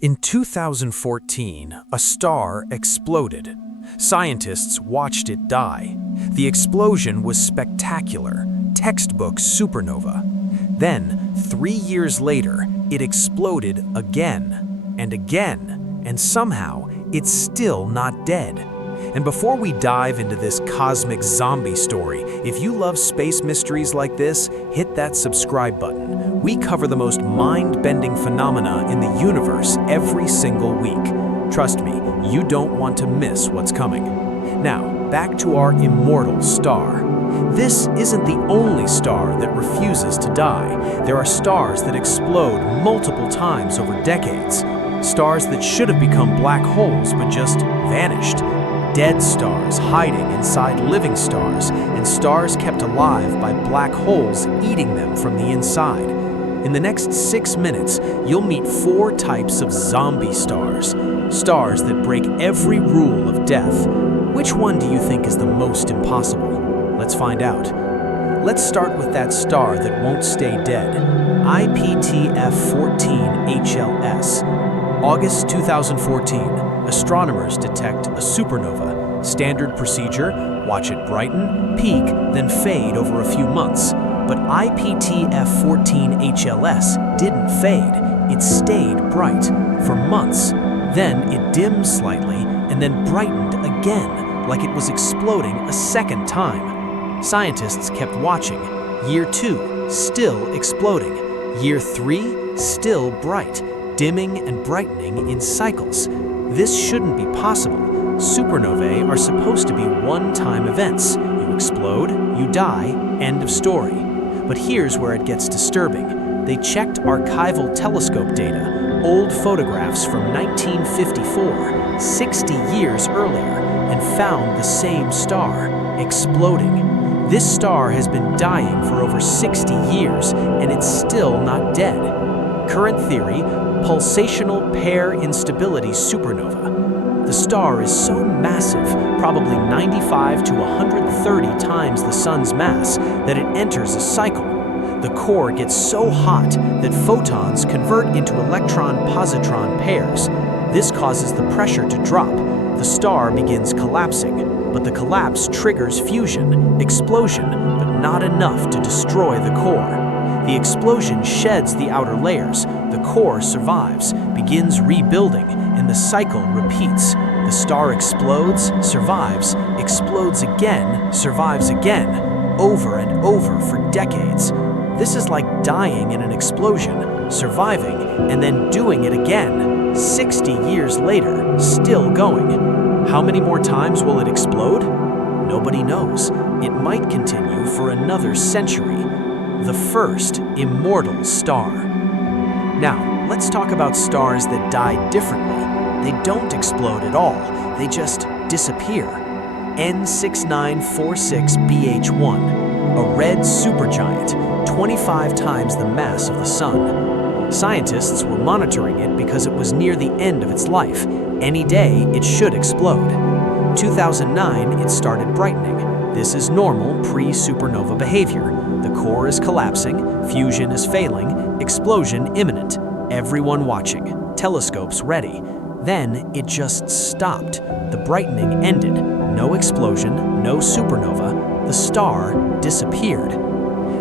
In 2014, a star exploded. Scientists watched it die. The explosion was spectacular, textbook supernova. Then, 3 years later, it exploded again, and somehow, it's still not dead. And before we dive into this cosmic zombie story, if you love space mysteries like this, hit that subscribe button. We cover the most mind-bending phenomena in the universe every single week. Trust me, you don't want to miss what's coming. Now, back to our immortal star. This isn't the only star that refuses to die. There are stars that explode multiple times over decades. Stars that should have become black holes but just vanished. Dead stars hiding inside living stars, and stars kept alive by black holes eating them from the inside. In the next 6 minutes, you'll meet 4 types of zombie stars. Stars that break every rule of death. Which one do you think is the most impossible? Let's find out. Let's start with that star that won't stay dead. IPTF 14HLS. August 2014. Astronomers detect a supernova. Standard procedure, watch it brighten, peak, then fade over a few months. But IPTF 14HLS didn't fade. It stayed bright for months. Then it dimmed slightly and then brightened again, like it was exploding a second time. Scientists kept watching. Year 2, still exploding. Year 3, still bright, dimming and brightening in cycles. This shouldn't be possible. Supernovae are supposed to be one-time events. You explode, you die, end of story. But here's where it gets disturbing. They checked archival telescope data, old photographs from 1954, 60 years earlier, and found the same star, exploding. This star has been dying for over 60 years, and it's still not dead. Current theory, pulsational pair instability supernova. The star is so massive, probably 95 to 130 times the sun's mass, that it enters a cycle. The core gets so hot that photons convert into electron-positron pairs. This causes the pressure to drop. The star begins collapsing, but the collapse triggers fusion, explosion, but not enough to destroy the core. The explosion sheds the outer layers, the core survives, begins rebuilding, and the cycle repeats. The star explodes, survives, explodes again, survives again, over and over for decades. This is like dying in an explosion, surviving, and then doing it again, 60 years later, still going. How many more times will it explode? Nobody knows. It might continue for another century. The first immortal star. Now, let's talk about stars that die differently. They don't explode at all, they just disappear. N6946BH1, a red supergiant, 25 times the mass of the Sun. Scientists were monitoring it because it was near the end of its life. Any day, it should explode. 2009, it started brightening. This is normal pre-supernova behavior. The core is collapsing, fusion is failing, explosion imminent. Everyone watching, telescopes ready. Then it just stopped. The brightening ended. No explosion, no supernova. The star disappeared.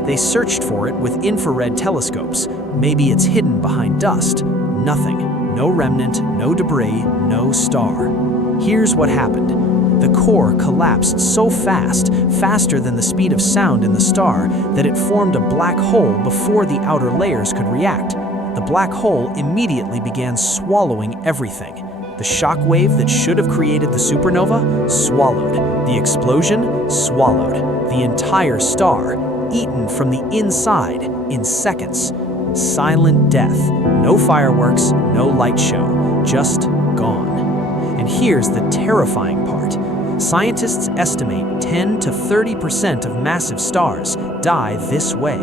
They searched for it with infrared telescopes. Maybe it's hidden behind dust. Nothing. No remnant, no debris, no star. Here's what happened. The core collapsed so fast, faster than the speed of sound in the star, that it formed a black hole before the outer layers could react. The black hole immediately began swallowing everything. The shock wave that should have created the supernova, swallowed. The explosion, swallowed. The entire star, eaten from the inside in seconds. Silent death. No fireworks, no light show. Just gone. And here's the terrifying part. Scientists estimate 10 to 30% of massive stars die this way.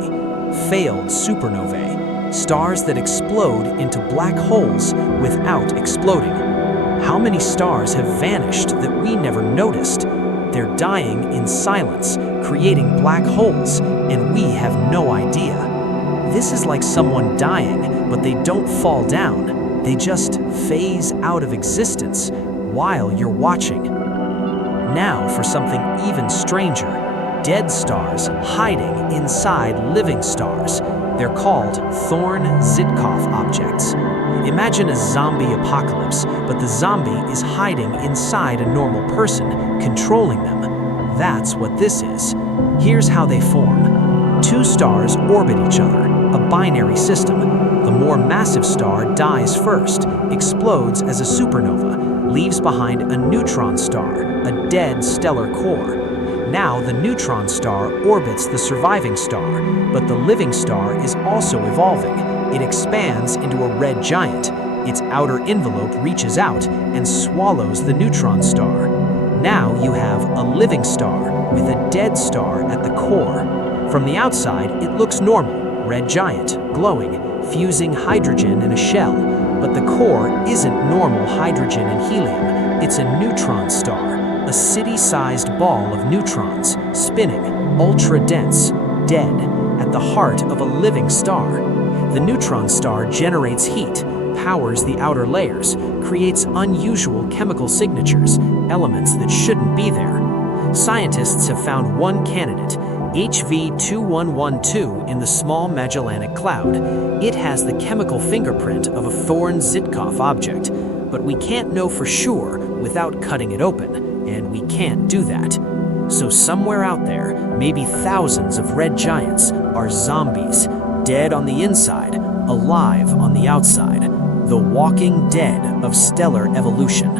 Failed supernovae. Stars that explode into black holes without exploding. How many stars have vanished that we never noticed? They're dying in silence, creating black holes, and we have no idea. This is like someone dying, but they don't fall down. They just phase out of existence while you're watching. Now for something even stranger, dead stars hiding inside living stars. They're called Thorne-Żytkow objects. Imagine a zombie apocalypse, but the zombie is hiding inside a normal person, controlling them. That's what this is. Here's how they form. Two stars orbit each other, a binary system. The more massive star dies first, explodes as a supernova, leaves behind a neutron star, a dead stellar core. Now the neutron star orbits the surviving star, but the living star is also evolving. It expands into a red giant. Its outer envelope reaches out and swallows the neutron star. Now you have a living star with a dead star at the core. From the outside, it looks normal, red giant, glowing, fusing hydrogen in a shell. But the core isn't normal hydrogen and helium. It's a neutron star, a city-sized ball of neutrons, spinning, ultra-dense, dead, at the heart of a living star. The neutron star generates heat, powers the outer layers, creates unusual chemical signatures, elements that shouldn't be there. Scientists have found one candidate, HV2112, in the Small Magellanic Cloud. It has the chemical fingerprint of a Thorne-Żytkow object, but we can't know for sure without cutting it open, and we can't do that. So somewhere out there, maybe thousands of red giants are zombies, dead on the inside, alive on the outside, the walking dead of stellar evolution.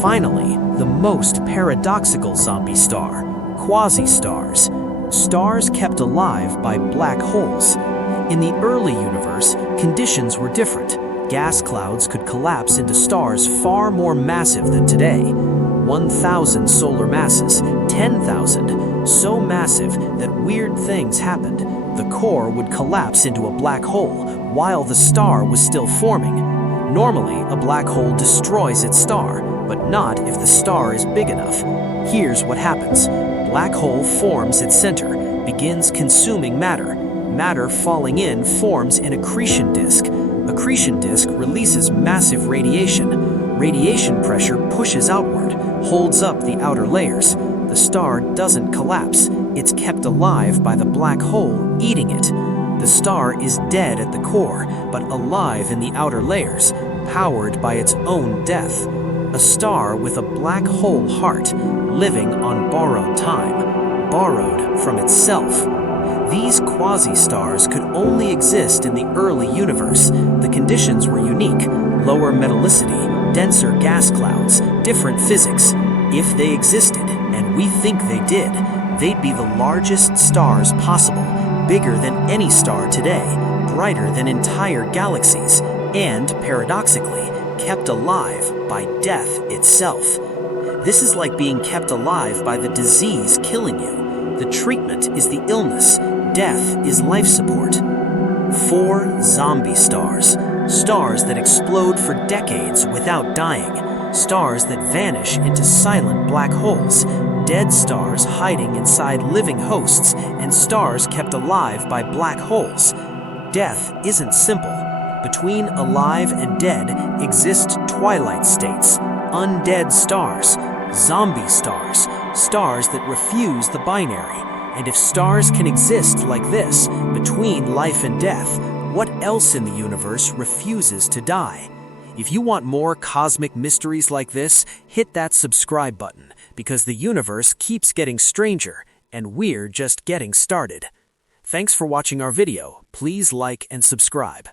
Finally, the most paradoxical zombie star, Quasi-Stars, stars kept alive by black holes. In the early universe, conditions were different. Gas clouds could collapse into stars far more massive than today. 1,000 solar masses, 10,000, so massive that weird things happened. The core would collapse into a black hole while the star was still forming. Normally, a black hole destroys its star, but not if the star is big enough. Here's what happens. Black hole forms its center, begins consuming matter. Matter falling in forms an accretion disk. Accretion disk releases massive radiation. Radiation pressure pushes outward, holds up the outer layers. The star doesn't collapse. It's kept alive by the black hole eating it. The star is dead at the core, but alive in the outer layers, powered by its own death. A star with a black hole heart, living on borrowed time, borrowed from itself. These quasi-stars could only exist in the early universe. The conditions were unique: lower metallicity, denser gas clouds, different physics. If they existed, and we think they did, they'd be the largest stars possible, bigger than any star today, brighter than entire galaxies, and, paradoxically, kept alive by death itself. This is like being kept alive by the disease killing you. The treatment is the illness. Death is life support. 4 zombie stars. Stars that explode for decades without dying. Stars that vanish into silent black holes. Dead stars hiding inside living hosts, and stars kept alive by black holes. Death isn't simple. Between alive and dead exist twilight states, undead stars, zombie stars, stars that refuse the binary. And if stars can exist like this, between life and death, what else in the universe refuses to die? If you want more cosmic mysteries like this, hit that subscribe button, because the universe keeps getting stranger, and we're just getting started. Thanks for watching our video. Please like and subscribe.